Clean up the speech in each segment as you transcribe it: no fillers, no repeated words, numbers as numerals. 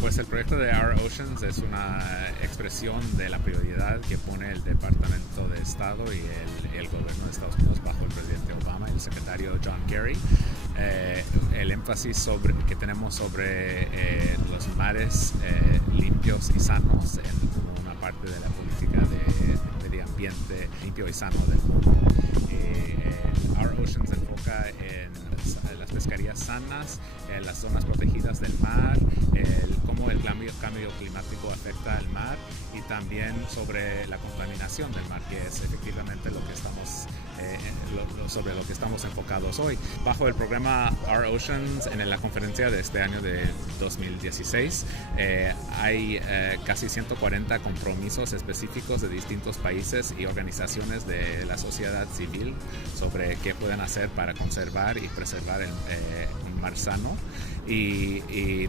Pues el proyecto de Our Oceans es una expresión de la prioridad que pone el Departamento de Estado y el gobierno de Estados Unidos bajo el presidente Obama y el secretario John Kerry. El énfasis que tenemos sobre los mares limpios y sanos como una parte de la política de medio ambiente limpio y sano del mundo. Our Oceans se enfoca en las pesquerías sanas, en las zonas protegidas del mar, cómo el cambio climático afecta al mar y también sobre la contaminación del mar, que es efectivamente sobre lo que estamos enfocados hoy. Bajo el programa Our Oceans, en la conferencia de este año de 2016, hay casi 140 compromisos específicos de distintos países y organizaciones de la sociedad civil sobre qué pueden hacer para conservar y preservar un mar sano. Y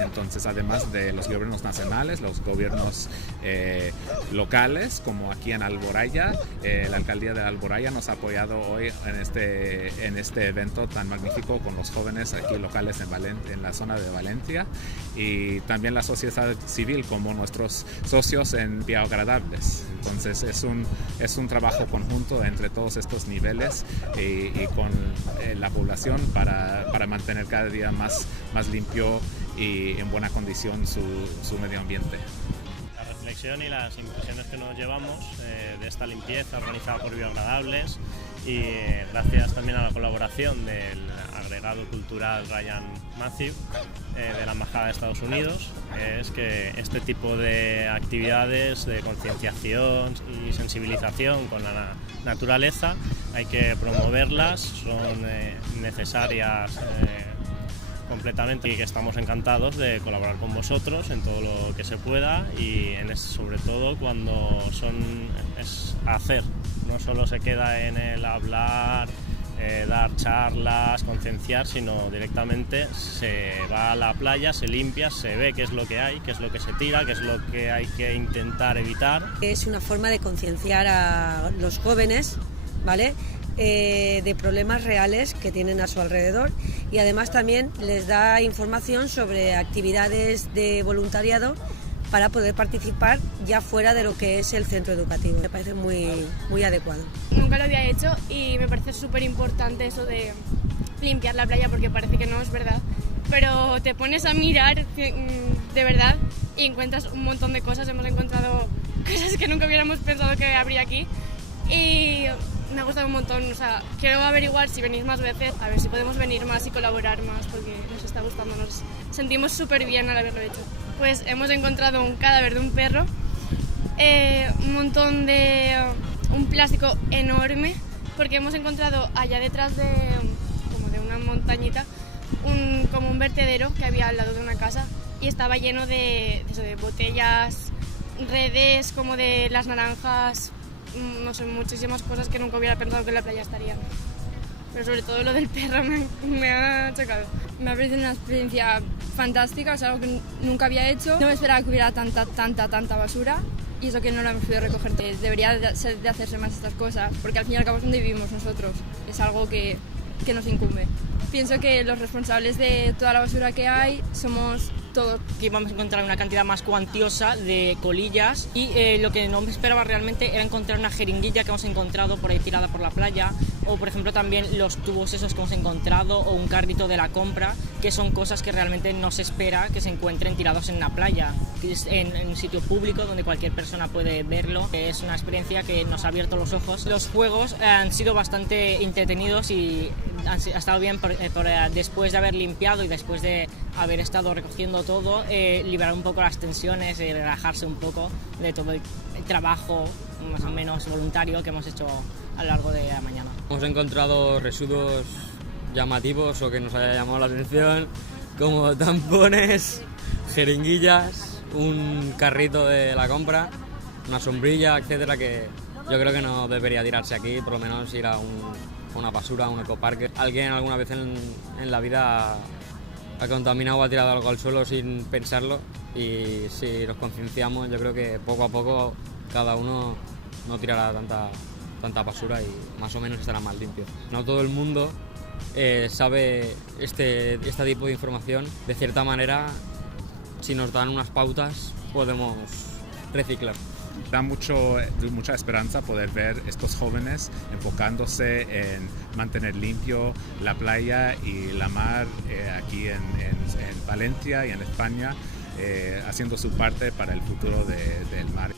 entonces, además de los gobiernos nacionales, los gobiernos locales, como aquí en Alboraya, la alcaldía de Alboraya nos ha apoyado hoy en este evento tan magnífico con los jóvenes aquí locales en la zona de Valencia, y también la sociedad civil como nuestros socios en Bioagradables. Entonces es un trabajo conjunto entre todos estos niveles y con la población para mantener cada día más limpio y en buena condición su medio ambiente. La reflexión y las impresiones que nos llevamos de esta limpieza organizada por Bioagradables, y gracias también a la colaboración del agregado cultural Ryan Matthew de la Embajada de Estados Unidos, es que este tipo de actividades de concienciación y sensibilización con la naturaleza hay que promoverlas, son necesarias completamente, y que estamos encantados de colaborar con vosotros en todo lo que se pueda, y sobre todo cuando es hacer, no solo se queda en el hablar, dar charlas, concienciar, sino directamente se va a la playa, se limpia, se ve qué es lo que hay, qué es lo que se tira, qué es lo que hay que intentar evitar. Es una forma de concienciar a los jóvenes, ¿vale?, de problemas reales que tienen a su alrededor, y además también les da información sobre actividades de voluntariado para poder participar ya fuera de lo que es el centro educativo. Me parece muy adecuado. Nunca lo había hecho y me parece súper importante eso de limpiar la playa, porque parece que no es verdad, pero te pones a mirar de verdad y encuentras un montón de cosas. Hemos encontrado cosas que nunca hubiéramos pensado que habría aquí, y me ha gustado un montón. O sea, quiero averiguar si venís más veces, a ver si podemos venir más y colaborar más, porque nos está gustando, nos sentimos súper bien al haberlo hecho. Pues hemos encontrado un cadáver de un perro, un plástico enorme, porque hemos encontrado allá detrás de una montañita como un vertedero que había al lado de una casa, y estaba lleno de botellas, redes como de las naranjas, no sé, muchísimas cosas que nunca hubiera pensado que en la playa estarían. Pero sobre todo lo del perro me ha chocado. Me ha parecido una experiencia fantástica, es algo que nunca había hecho. No me esperaba que hubiera tanta basura, y eso que no la hemos podido recoger. Debería de hacerse más estas cosas, porque al fin y al cabo es donde vivimos nosotros. Es algo que nos incumbe. Pienso que los responsables de toda la basura que hay somos todos. Que íbamos a encontrar una cantidad más cuantiosa de colillas, y lo que no me esperaba realmente era encontrar una jeringuilla que hemos encontrado por ahí tirada por la playa, o por ejemplo también los tubos esos que hemos encontrado, o un carrito de la compra, que son cosas que realmente no se espera que se encuentren tirados en una playa, en un sitio público donde cualquier persona puede verlo. Es una experiencia que nos ha abierto los ojos. Los juegos han sido bastante entretenidos y ha estado bien después de haber limpiado y después de haber estado recogiendo todo, liberar un poco las tensiones y relajarse un poco de todo el trabajo más o menos voluntario que hemos hecho a lo largo de la mañana. Hemos encontrado residuos llamativos o que nos haya llamado la atención, como tampones, jeringuillas, un carrito de la compra, una sombrilla, etcétera, que yo creo que no debería tirarse aquí, por lo menos ir a un una basura, un ecoparque. Alguien alguna vez en la vida ha contaminado o ha tirado algo al suelo sin pensarlo, y si nos concienciamos, yo creo que poco a poco cada uno no tirará tanta basura y más o menos estará más limpio. No todo el mundo sabe este tipo de información. De cierta manera, si nos dan unas pautas, podemos reciclar. Da mucha esperanza poder ver estos jóvenes enfocándose en mantener limpio la playa y la mar aquí en Valencia y en España, haciendo su parte para el futuro del mar.